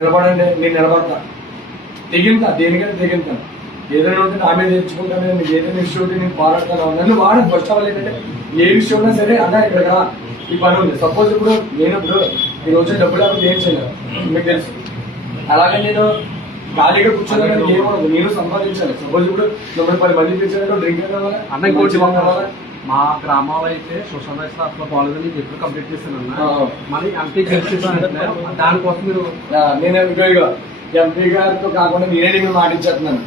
నిలబడండి నేను నిలబడతా తెగింతా దేనికైనా తెగింతాను ఏదైనా ఉంటే నా మీద తెచ్చుకుంటాను నేను ఏదైనా ఇష్యూ ఉంటే నేను పోరాడతాను నన్ను వాడు ఫస్ట్ ఆఫ్ ఆల్ ఏంటంటే ఏ విషయం ఉన్నా సరే అన్న ఇక్కడ ఈ పని ఉంది. సపోజ్ ఇప్పుడు నేను ఇప్పుడు ఈ రోజు డబ్బులు లేకపోతే ఏం చేయలేదు మీకు తెలుసు. అలాగే నేను ఖాళీగా కూర్చోలేదు ఏమో నేను సంపాదించాలి. సపోజ్ ఇప్పుడు నువ్వు పది మంది తెచ్చారంటే డ్రింక్ అన్న ఇంకోటి మా గ్రామంలో అయితే సోషల్ రైట్స్ అట్లా బాగాలేదని నేను ఎప్పుడు కంప్లీట్ చేశాను అన్న ఆ. మరి అంతే చేసేసాను దానికోసం మీరు ఆ, నేను ఎంపీ గారితో కాకుండా నేనే మీకు మాట ఇచ్చేస్తున్నాను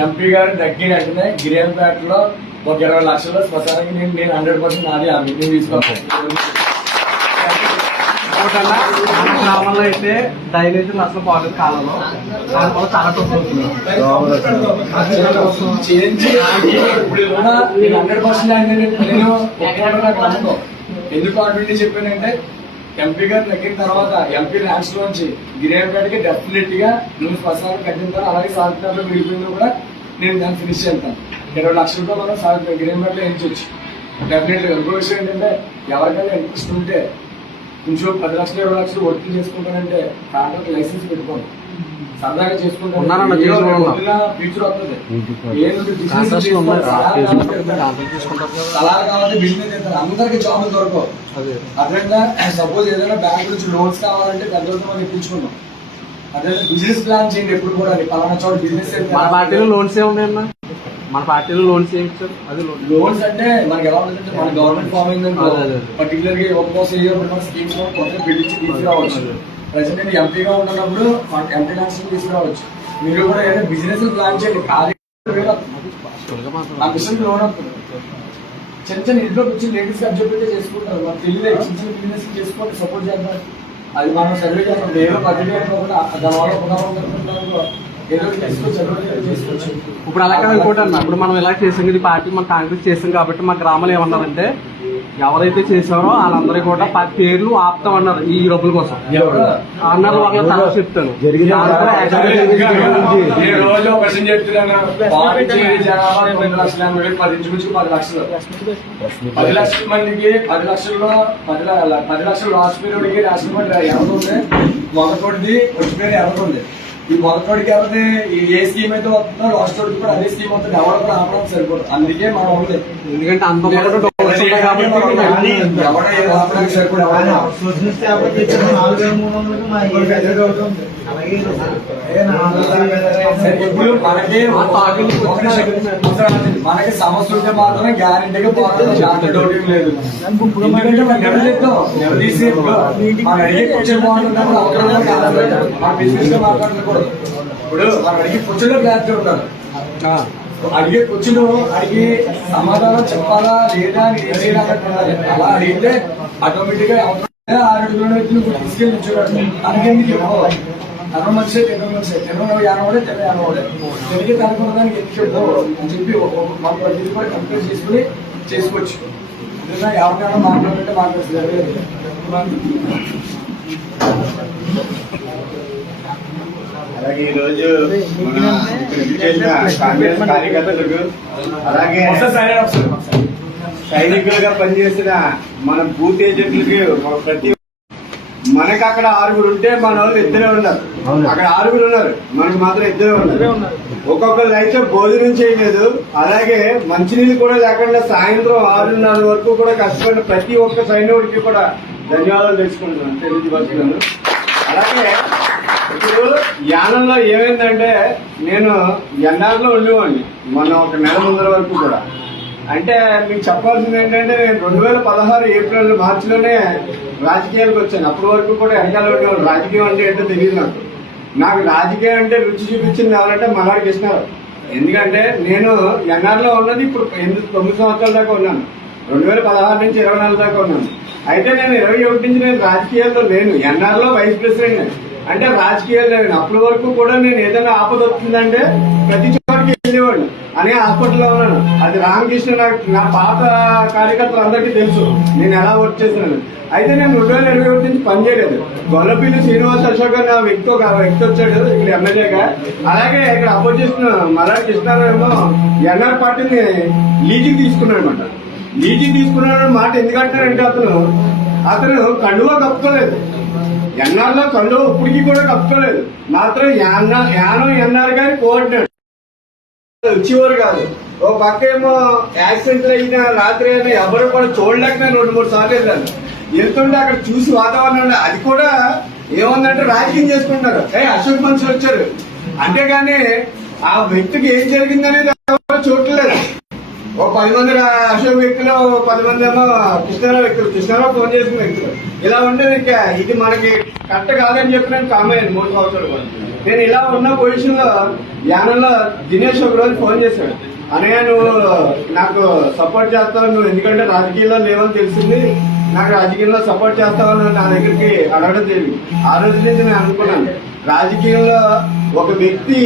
ఎంపీ గారు దగ్గర వెంటనే గిరియాలపేటలో ఒక ఇరవై లక్షల శ్మశానానికి నేను నేను హండ్రెడ్ పర్సెంట్ నాది ఆమె నేను తీసుకోవాలి ఇంకోటన్నా, మన గ్రామంలో అయితే డ్రైనేజీలు అసలు బాగాలేదు కాలంలో దానివల్ల చాలా నేను హండ్రెడ్ పర్సెంట్ నేను ఎందుకు అటువంటి చెప్పానంటే ఎంపీ గారు తగ్గిన తర్వాత ఎంపీ ల్యాండ్స్ లోంచి గిరియాపేటకి డెఫినెట్గా నువ్వు శ్మశానం కట్టిన తర్వాత అలాగే సాగుతారులో మిగిలిపోయింది కూడా నేను దాన్ని ఫినిష్ చేస్తాను. ఇరవై లక్షల రూపాయలు మనం సాగుతాం గిరియాపేటలో ఎంచొచ్చు డెఫినెట్గా. ఇంకో విషయం ఏంటంటే ఎవరికైనా ఇంట్రెస్ట్ ఉంటే కొంచెం పది లక్షలు ఇరవై లక్షలు వర్క్ చేసుకుంటానంటే కాంట్రాక్ట్ లైసెన్స్ పెట్టుకోండి సరదాగా ఉన్నారు. ఫ్యూచర్ వస్తుంది. బిజినెస్ అందరికి జాబ్ దొరకవు. అదే. అదేవిధంగా సపోజ్ ఏదైనా బ్యాంక్ నుంచి లోన్స్ కావాలంటే పెద్దలతో మనం ఇప్పించుకున్నాం అదే బిజినెస్ ప్లాన్ చేయండి ఎప్పుడు కూడా. పలానా చోట బిజినెస్ లోన్స్ ఏ ఉన్నాయన్న మన పార్టీలో లోన్స్ ఇచ్చారు అది లోన్ లోన్స్ అంటే మనకి ఎలా ఉంటుందంటే మన గవర్నమెంట్ ఫామ్ అయిందనుకో అదే, అదే. పర్టికులర్గా ఒక కోసం మన స్కీమ్స్ తీసుకురావచ్చు. ప్రజెంట్ నేను ఎంపీగా ఉన్నప్పుడు ఎంపీ తీసుకురావచ్చు. మీరు కూడా ఏదైనా బిజినెస్ ప్లాన్ చేయండి. ఖాళీ లోన్ చిన్న చిన్న ఇంట్లో కూర్చొని లేడీస్ అబ్జెక్ట్ చేసుకుంటారు. మన తెలియదు చిన్న చిన్న బిజినెస్ చేసుకోండి సపోర్ట్ చేద్దాం అది మనం సర్వే చేస్తాం. ఏదో కూడా దానివల్ల ఉపయోగపడుతుందో ఇప్పుడు అలాగే ఇంకోటి అన్న. ఇప్పుడు మనం ఇలా చేసాం ఇది పార్టీ మన కాంగ్రెస్ చేసాం కాబట్టి మా గ్రామంలో ఏమన్నారంటే ఎవరైతే చేశారో వాళ్ళందరూ కూడా ప- పేర్లు ఆపుతామన్నారు ఈ డబ్బుల కోసం? అన్నారు వాళ్ళ తర్వాత చెప్తాను. ఈ రోజు ఒక క్వశ్చన్ చెప్తున్నాను. పాండిచేరి జనాభా తొమ్మిది లక్షల ఎనభై వేలు పది ఇంచుమించు పది లక్షలు. పది లక్షల మందికి పది లక్షల్లో పది పది లక్షలు లాస్ట్ పీరియడ్కి రేషన్ కార్డు ఎవరు ఉంది మొదటిది వచ్చి పేరు ఎవరు ఉంది ఈ ఎవరిది ఈ ఏ స్కీమ్ అయితే వస్తుందో లాస్ట్ కూడా అదే స్కీమ్ వస్తుంది. ఎవరు కూడా ఆపడం సరిపోదు. అందుకే మనం ఎందుకంటే అంత మనకి సమస్య ఉంటే మాత్రం గ్యారెంటీగా పోరాటం దాంట్లో డౌట్ ఏం లేదు. ఎందుకంటే మనం నిలదీద్దాం నిలదీసి ఇప్పుడు మనం అడిగే కూర్చొని బాగుంటున్నప్పుడు అవతల కాదు మన బిజినెస్లో మాట్లాడకూడదు. ఇప్పుడు మనం అడిగే కూర్చొని క్లారిటీ ఉండాలి. ఆ, అడిగే కూర్చుని అడిగి సమాధానం చెప్పాలా లేదా ఏం చేయాలంటే అలా అడిగితే ఆటోమేటిక్గా అవతల తీసుకెళ్ళి చూడండి అందుకెందుకు చెప్పు తన మనిషి తెన్న మనిషి తెన్న యానవాడే యానవాడే తనకున్న దానికి ఎందుకు అని చెప్పి మన ప్రతిదీ కూడా చేసుకుని చేసుకోవచ్చు. ఎవరికైనా మాట్లాడుతుంది అలాగే ఈ రోజు మన విచ్చేసిన కాంగ్రెస్ కార్యకర్తలకు అలాగే సైనికులుగా పనిచేసిన మన బూత్ ఏజెంట్లకి ప్రతి మనకి అక్కడ ఆరుగురు ఉంటే మన వాళ్ళు ఇద్దరే ఉన్నారు. అక్కడ ఆరుగురు ఉన్నారు. మనకి మాత్రం ఇద్దరే ఉన్నారు. ఒక్కొక్కరు అయితే భోజనం చేయలేదు. అలాగే మంచినీళ్ళు కూడా లేకుండా సాయంత్రం ఆరున్నర వరకు కూడా కష్టపడిన ప్రతి ఒక్క సైనికుడికి కూడా ధన్యవాదాలు తెలుసుకుంటున్నాను. తెలియజేస్తున్నాను అలాగే ఇప్పుడు యానంలో ఏమైందంటే నేను ఎన్ఆర్లో ఉండేవాడిని మొన్న ఒక నెల ముందర వరకు కూడా. అంటే మీకు చెప్పాల్సింది ఏంటంటే నేను రెండు వేల పదహారు ఏప్రిల్ మార్చిలోనే రాజకీయాలకు వచ్చాను. అప్పటి వరకు కూడా వెనకాల ఉండేవాడు రాజకీయం అంటే ఏంటో తెలియదు నాకు. నాకు రాజకీయం అంటే రుచి చూపించింది ఎవరంటే మల్లాడి కృష్ణారావు. ఎందుకంటే నేను ఎన్ఆర్లో ఉన్నది ఇప్పుడు ఎనిమిది తొమ్మిది సంవత్సరాల దాకా ఉన్నాను. రెండు వేల పదహారు నుంచి ఇరవై నాలుగు దాకా ఉన్నాను. అయితే నేను ఇరవై ఒకటి నుంచి నేను రాజకీయాల్లో లేను. ఎన్ఆర్లో వైస్ ప్రెసిడెంట్ అంటే రాజకీయాలు నేను అప్పటి వరకు కూడా నేను ఏదైనా ఆపద వస్తుందంటే ప్రతి చోటికి వెళ్ళేవాడిని. అనే హాస్పిటల్లో ఉన్నాను. అది రామకృష్ణ నాకు నా పాత కార్యకర్తలు అందరికీ తెలుసు. నేను ఎలా వర్క్ చేసినాను అయితే నేను రెండు వేల ఇరవై ఒకటి నుంచి పనిచేయలేదు గొల్లపిల్లి శ్రీనివాస్ అశోక్ నా వ్యక్తి ఒక వ్యక్తి వచ్చాడు ఇక్కడ ఎమ్మెల్యేగా అలాగే ఇక్కడ అపోజిషన్ మల్లాడి కృష్ణారావు ఎన్ఆర్ పార్టీని లీజుకి తీసుకున్నాడు అనమాట లీజుకి తీసుకున్నాడు మాట ఎందుకంటారంటే అతను అతను కండువా కప్పుకోలేదు. ఎన్ఆర్లో కళ్ళు ఇప్పటికి కూడా కప్పుకోలేదు. మాత్రం యాన- యానం ఎన్ఆర్ గారి కోఆర్డినేట్ వచ్చేవారు కాదు. ఓ పక్క ఏమో యాక్సిడెంట్ అయిన రాత్రి అయినా ఎవరు కూడా చూడలేక నేను రెండు మూడు సార్లు వెళ్ళాను. వెళ్తుంటే అక్కడ చూసి వాతావరణం అది కూడా ఏముందంటే రాజకీయం చేసుకుంటారు. ఏ అశోక్ మనుషులు వచ్చారు. అంతేగాని ఆ వ్యక్తికి ఏం జరిగిందనేది పది మంది అశోక్ వ్యక్తులు పది మంది ఏమో కృష్ణారావు వ్యక్తులు. కృష్ణారావు ఫోన్ చేసిన వ్యక్తులు. ఇలా ఉంటే ఇది మనకి కరెక్ట్ కాదని చెప్పి నేను కామయ్యాను మూడు సంవత్సరాలు నేను ఇలా ఉన్న పొజిషన్లో యానంలో దినేష్ ఒక రోజు ఫోన్ చేశాడు. అనగా నువ్వు నాకు సపోర్ట్ చేస్తావు నువ్వు ఎందుకంటే రాజకీయాల్లో లేవని తెలిసింది. నాకు రాజకీయంలో సపోర్ట్ చేస్తావని నా దగ్గరికి అడగడం తెలియదు ఆ రోజు నుంచి నేను అనుకున్నాను. రాజకీయంలో ఒక వ్యక్తి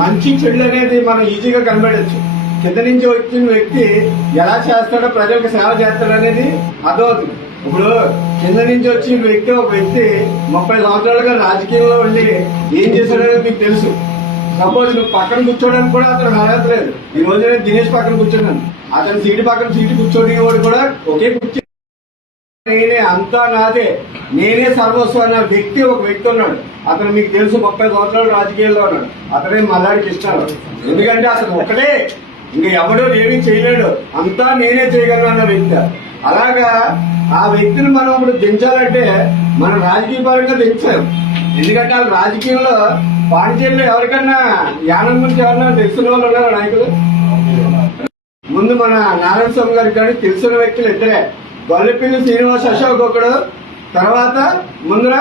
మంచి చెడు అనేది మనం ఈజీగా కనబడచ్చు. కింద నుంచి వచ్చిన వ్యక్తి ఎలా చేస్తాడో ప్రజలకు సేవ చేస్తాడు అనేది అర్థమవుతుంది. ఇప్పుడు కింద నుంచి వచ్చిన వ్యక్తి ఒక వ్యక్తి ముప్పై సంవత్సరాలుగా రాజకీయంలో ఉండి ఏం చేశాడనేది మీకు తెలుసు. సపోజ్ నువ్వు పక్కన కూర్చోడానికి కూడా అతను అడగట్లేదు ఈ రోజు నేను దినేష్ పక్కన కూర్చున్నాను. అతని సీటు పక్కన సీటు కూర్చోని వాడు కూడా ఒకే కుర్చీ. నేనే అంతా నాదే. నేనే సర్వస్వం అన్న వ్యక్తి ఒక వ్యక్తి ఉన్నాడు. అతను మీకు తెలుసు ముప్పై సంవత్సరాలు రాజకీయాల్లో ఉన్నాడు. అతనే మల్లాడికి ఇష్టం. ఎందుకంటే అతను ఒకటే ఇంకా ఎవడో ఏమీ చేయలేడు. అంతా నేనే చేయగలను అన్న వ్యక్తి. అలాగా ఆ వ్యక్తిని మనం ఇప్పుడు దించాలంటే మనం రాజకీయ పరంగా దించాం ఎందుకంటే వాళ్ళు రాజకీయంలో పాండిచేరిలో ఎవరికన్నా యానం గురించి ఎవరన్నా తెలిసిన వాళ్ళు ఉన్నారు నాయకులు? ముందు మన నారాయణ స్వామి గారికి కానీ తెలిసిన వ్యక్తులు ఇద్దరే. గొల్లపిల్లి శ్రీనివాస్ అశోక్ ఒకడు. తర్వాత ముందర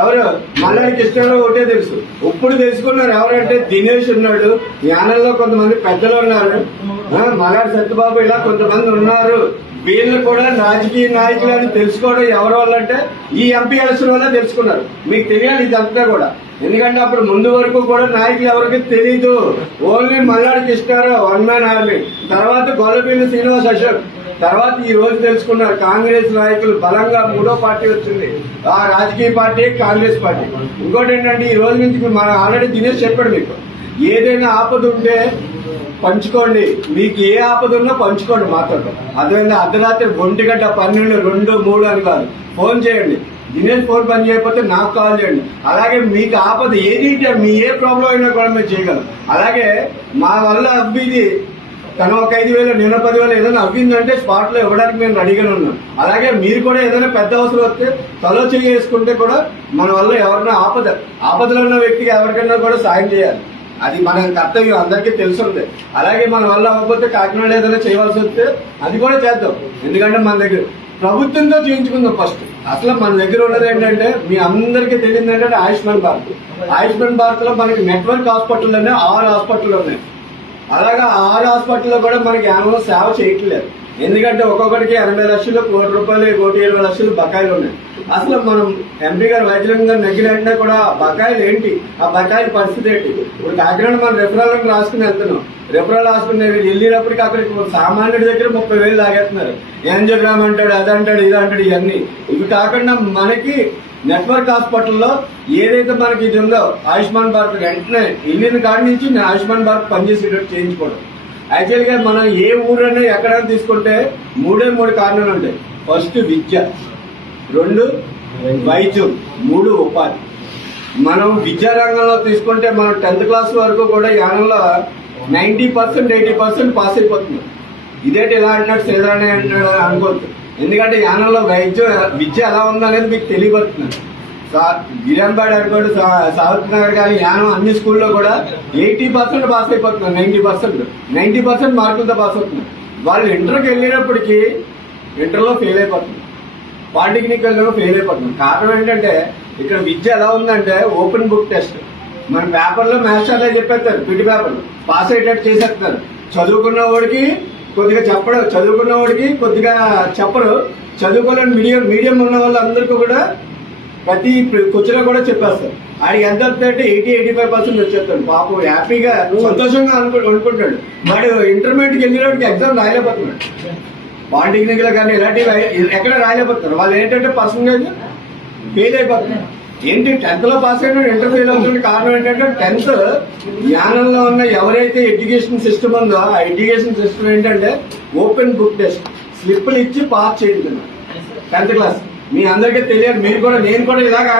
ఎవరు? మల్లాడి కృష్ణలో ఒకటే తెలుసు. ఇప్పుడు తెలుసుకున్నారు ఎవరంటే దినేష్ ఉన్నాడు. యానంలో కొంతమంది పెద్దలు ఉన్నారు. ఆ, మల్లాడి సత్యబాబు ఇలా కొంతమంది ఉన్నారు. వీళ్ళు కూడా రాజకీయ నాయకులు అని తెలుసుకోవడం ఎవరి వల్ల అంటే ఈ ఎంపీ ఎలక్షన్ వల్ల తెలుసుకున్నారు. మీకు తెలియాలి ఇదంతా కూడా. ఎందుకంటే అప్పుడు ముందు వరకు కూడా నాయకులు ఎవరికి తెలియదు only Malladi Krishnarao one man army. తర్వాత గొల్లపల్లి శ్రీనివాస్ అశోక్. తర్వాత ఈ రోజు తెలుసుకున్నారు కాంగ్రెస్ నాయకులు బలంగా మూడో పార్టీ వచ్చింది. ఆ రాజకీయ పార్టీ కాంగ్రెస్ పార్టీ. ఇంకోటి ఏంటంటే ఈ రోజు నుంచి మనం ఆల్రెడీ దినేష్ చెప్పాడు మీకు. ఏదైనా ఆపద ఉంటే పంచుకోండి. మీకు ఏ ఆపద ఉన్నా పంచుకోండి మాతో అదేవిధంగా అర్ధరాత్రి ఒంటి గంట పన్నెండు రెండు మూడు అని కాదు. ఫోన్ చేయండి. దినేష్ ఫోన్ పని చేయకపోతే నాకు కాల్ చేయండి. అలాగే మీకు ఆపద ఏది మీ ఏ ప్రాబ్లం అయినా కూడా మేము చేయగలం. అలాగే మా వల్ల అబ్బిది తను ఒక ఐదు వేలు నేను పదివేలు ఏదైనా అవ్విందంటే స్పాట్లో ఇవ్వడానికి మేము రెడీగానే ఉన్నాం. అలాగే మీరు కూడా ఏదైనా పెద్ద అవసరం వస్తే తలో చేసుకుంటే కూడా మన వల్ల ఎవరైనా ఆపద ఆపదలో ఉన్న వ్యక్తికి ఎవరికైనా కూడా సాయం చేయాలి. అది మన కర్తవ్యం అందరికీ తెలుసుంది. అలాగే మన వల్ల అవ్వకపోతే కాకినాడ ఏదైనా చేయవలసి వస్తే అది కూడా చేద్దాం. ఎందుకంటే మన దగ్గర ప్రభుత్వంతో చేయించుకుందాం ఫస్ట్. అసలు మన దగ్గర ఉన్నది ఏంటంటే మీ అందరికీ తెలియదు ఏంటంటే ఆయుష్మాన్ భారత్. ఆయుష్మాన్ భారత్లో మనకి నెట్వర్క్ హాస్పిటల్ ఉన్నాయి ఆరు హాస్పిటల్ ఉన్నాయి. అలాగా ఆరు హాస్పిటల్లో కూడా మనకి యానంలో సేవ చేయట్లేదు. ఎందుకంటే ఒక్కొక్కడికి ఎనభై లక్షలు కోటి రూపాయలు కోటి ఇరవై లక్షలు బకాయిలు ఉన్నాయి. అసలు మనం ఎంపీ గారు వైద్యం గారు నెగ్గిన కూడా ఆ బకాయిలు ఏంటి? ఆ బకాయిల పరిస్థితి ఏంటి? ఇప్పుడు కాకినాడ మనం రెఫరల్ రాసుకుని వెళ్తున్నాం. రెఫరల్ రాసుకుని వెళ్ళినప్పటికీ అక్కడికి సామాన్యుడి దగ్గర ముప్పై వేలు తాగేస్తున్నారు యాంజియోగ్రామ్ అంటాడు అది అంటాడు ఇది అంటాడు ఇవన్నీ. ఇవి కాకుండా మనకి నెట్వర్క్ హాస్పిటల్లో ఏదైతే మనకి ఇది ఉందో ఆయుష్మాన్ భారత్ వెంటనే వెళ్ళిన కాడి నుంచి నేను ఆయుష్మాన్ భారత్ పనిచేసేటట్టు చేయించుకోవడం. యాక్చువల్గా మనం ఏ ఊరైనా ఎక్కడైనా తీసుకుంటే మూడే మూడు కారణాలు ఉంటాయి. ఫస్ట్ విద్య. రెండు వైద్యం. మూడు ఉపాధి. మనం విద్యారంగంలో తీసుకుంటే మనం టెన్త్ క్లాస్ వరకు కూడా యానంలో ninety percent eighty percent pass అయిపోతున్నాం. ఇదేంటి ఎలా అంటున్నాడు శ్రీధరాన్ని అంటున్నాడు అని అనుకోవద్దు. ఎందుకంటే యానంలో వైద్యం విద్య ఎలా ఉందనేది మీకు తెలియబడుతుంది గిరంబాడ్ అనుకోండి సావిత్రి నగర్ కానీ యానం అన్ని స్కూల్లో కూడా ఎయిటీ పర్సెంట్ పాస్ అయిపోతున్నారు. Ninety percent. నైన్టీ పర్సెంట్ మార్కులతో పాస్ అవుతున్నారు. వాళ్ళు ఇంటర్కి వెళ్ళేటప్పటికి ఇంటర్లో ఫెయిల్ అయిపోతున్నారు. పాలిటెక్నిక్ ఫెయిల్ అయిపోతున్నారు. కారణం ఏంటంటే ఇక్కడ విద్య ఎలా ఉందంటే ఓపెన్ బుక్ టెస్ట్. మన పేపర్లో మాస్టర్లే చెప్పేస్తారు పిటి పేపర్లు. పాస్ అయ్యేటట్టు చేసేస్తున్నారు చదువుకున్న వాడికి కొద్దిగా చెప్పడం. చదువుకున్న వాడికి కొద్దిగా చెప్పరు చదువుకోలేని మీడియం మీడియం ఉన్న వాళ్ళందరికీ కూడా ప్రతి క్వశ్చన్ కూడా చెప్పేస్తారు. ఆయన ఎంత వస్తుందంటే ఎయిటీ ఎయిటీ ఫైవ్ పర్సెంట్ వచ్చేస్తాడు. పాపం హ్యాపీగా సంతోషంగా అనుకు అనుకుంటాడు. వాడు ఇంటర్మీడియట్కి వెళ్ళినప్పటికి ఎగ్జామ్ రాయలేకపోతున్నాడు. పాలిటెక్నిక్లో కానీ ఇలాంటివి ఎక్కడ రాయలేకపోతున్నారు. వాళ్ళు ఏంటంటే పర్సంటేజ్ ఫెయిల్ అయిపోతున్నారు. ఏంటి టెన్త్లో పాస్ అయిన ఇంటర్ ఫెయిల్ అవుతుంది కారణం ఏంటంటే టెన్త్ జ్ఞానంలో ఉన్న ఎవరైతే ఎడ్యుకేషన్ సిస్టమ్ ఉందో ఆ ఎడ్యుకేషన్ సిస్టమ్ ఏంటంటే ఓపెన్ బుక్ టెస్ట్ స్లిప్పులు ఇచ్చి పాస్ చేయించున్నారు టెన్త్ క్లాస్ మీ అందరికీ తెలియదు మీరు కూడా నేను కూడా ఇలాగా